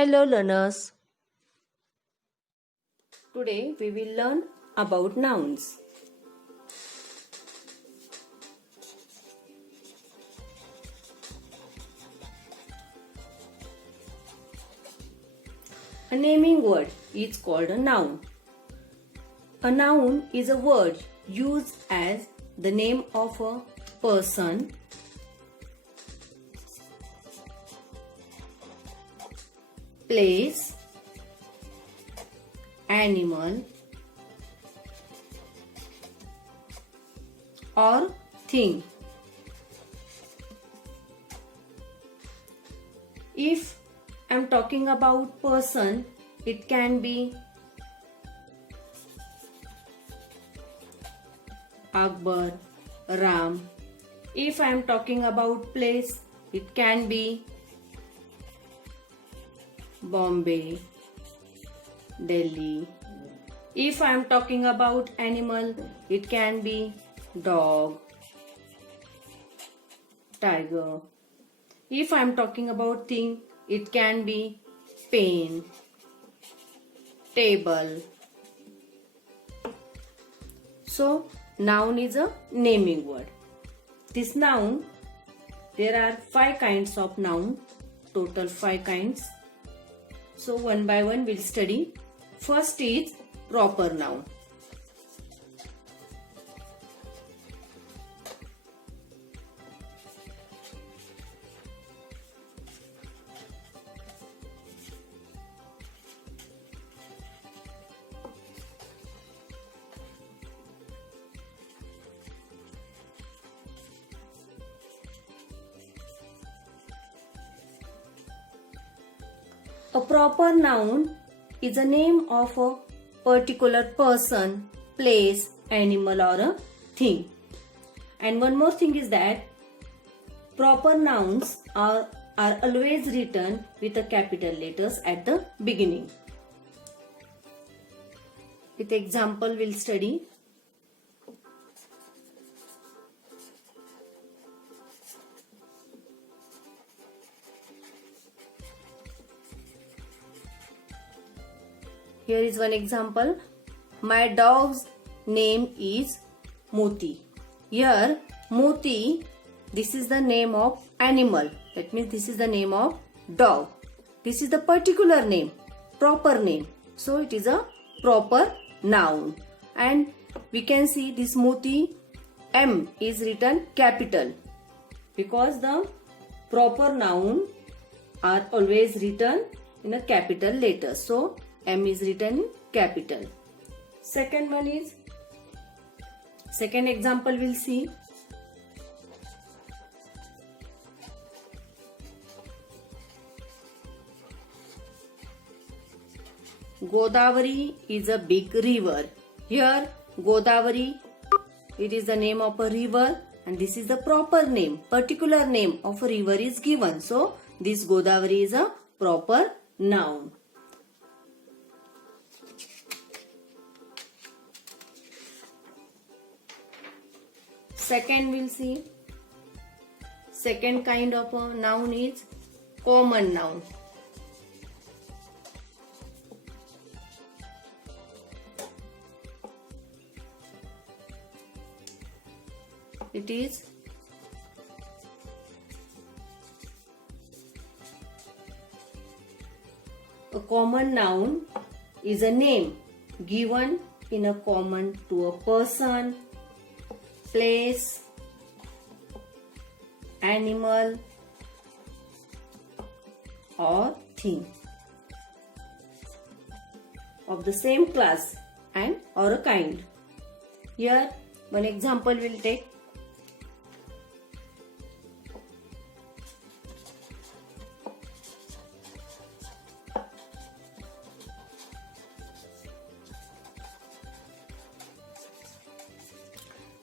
Hello learners. Today we will learn about nouns. A naming word is called a noun. A noun is a word used as the name of a person, place, animal, or thing. If I'm talking about person, it can be Akbar, Ram. If I'm talking about place, it can be Bombay, Delhi. If I am talking about animal, it can be dog, tiger. If I am talking about thing, it can be pen, table. So, noun is a naming word. This noun, there are 5 kinds of noun, total 5 kinds. So, one by one we'll study. First is proper noun. A proper noun is a name of a particular person, place, animal or a thing. And one more thing is that proper nouns are always written with a capital letters at the beginning. With example we'll study. Here is one example. My dog's name is Moti. Here, Moti, this is the name of animal. That means this is the name of dog. This is the particular name, proper name. So it is a proper noun. And we can see this Moti, M is written capital. Because the proper noun are always written in a capital letter. So M is written in capital. Second one is, second example we'll see. Godavari is a big river. Here Godavari, it is the name of a river and this is the proper name, particular name of a river is given. So this Godavari is a proper noun. Second we'll see. Second kind of a noun is common noun. It is a common noun is a name given in a common to a person, place, animal or thing of the same class and or a kind. Here one example we'll take.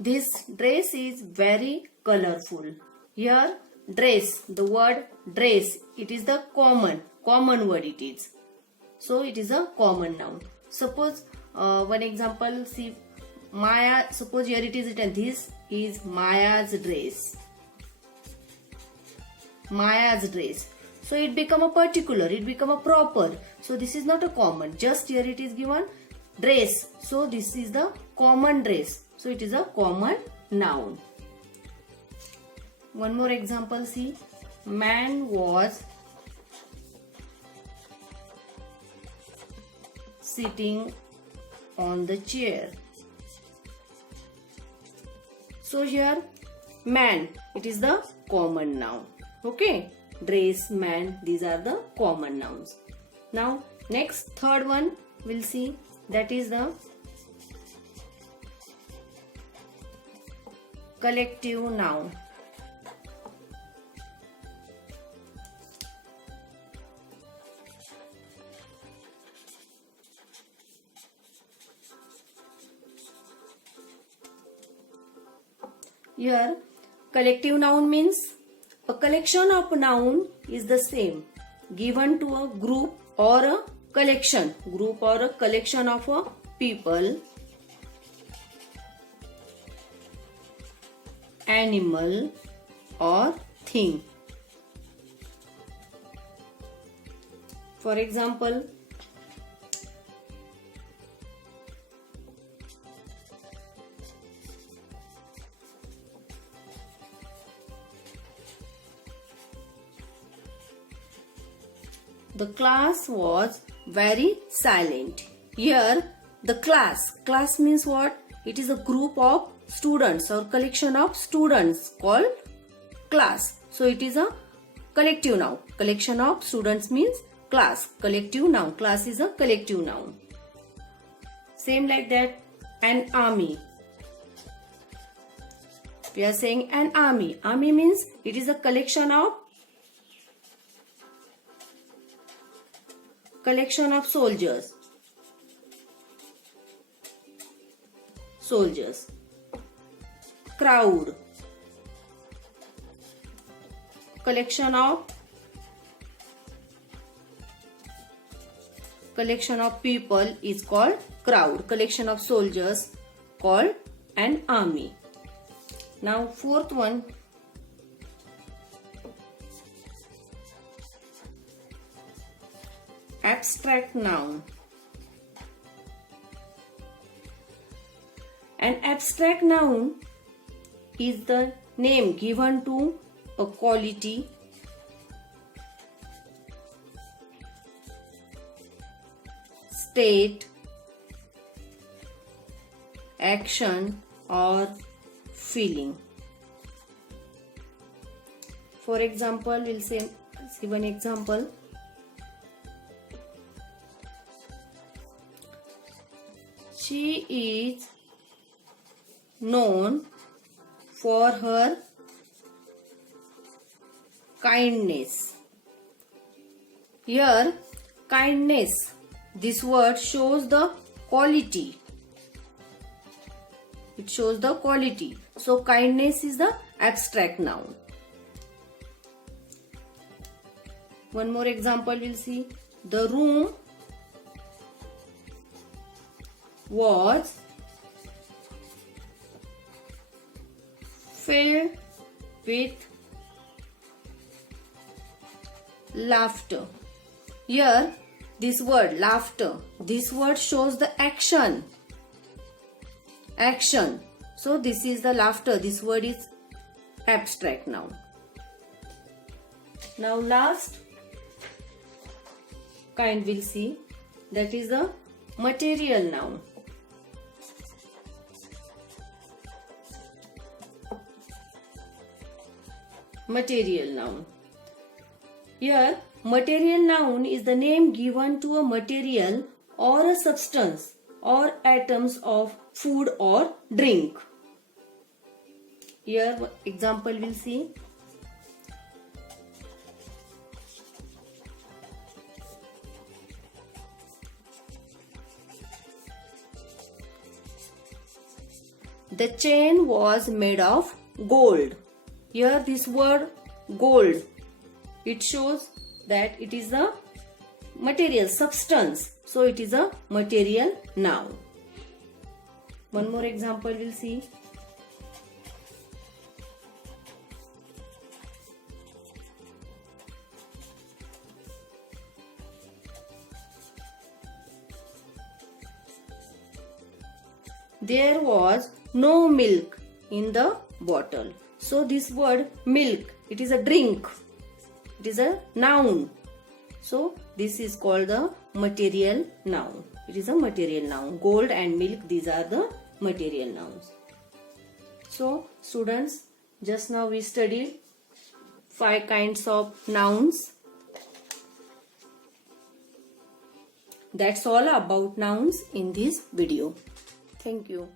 This dress is very colorful. Here dress, the word dress, it is the common word it is. So it is a common noun. Suppose one example, see Maya, suppose here it is written, this is Maya's dress. Maya's dress. So it become a particular, it become a proper. So this is not a common. Just here it is given dress. So this is the common dress. So it is a common noun. One more example, see. Man was sitting on the chair. So here man, it is the common noun. Okay, dress, man, these are the common nouns. Now next third one we'll see, that is the collective noun. Here collective noun means a collection of noun is the same given to a group or a collection, of a people, animal or thing. For example, the class was very silent. Here the class means what? It is a group of students or collection of students called class. So it is a collective noun. Collection of students means class. Collective noun. Class is a collective noun. Same like that, an army. We are saying an army. Army means it is a collection of soldiers. Crowd, collection of people is called crowd. Collection of soldiers called an army. Now fourth one, abstract noun. An abstract noun is the name given to a quality, state, action or feeling. For example, we'll see one example. She is known for her kindness. Here, kindness, this word shows the quality. It shows the quality. So, kindness is the abstract noun. One more example we'll see. The room was filled with laughter. Here, this word laughter, this word shows the action. So this is the laughter. This word is abstract noun. Now last kind we'll see, that is the material noun. Material noun. Here, material noun is the name given to a material or a substance or atoms of food or drink. Here, example we'll see. The chain was made of gold. Here this word gold, it shows that it is a material, substance. So it is a material noun. One more example we'll see. there was no milk in the bottle. So this word milk, it is a drink. It is a noun. So this is called the material noun. It is a material noun. Gold and milk, these are the material nouns. So students, just now we studied 5 kinds of nouns. That's all about nouns in this video. Thank you.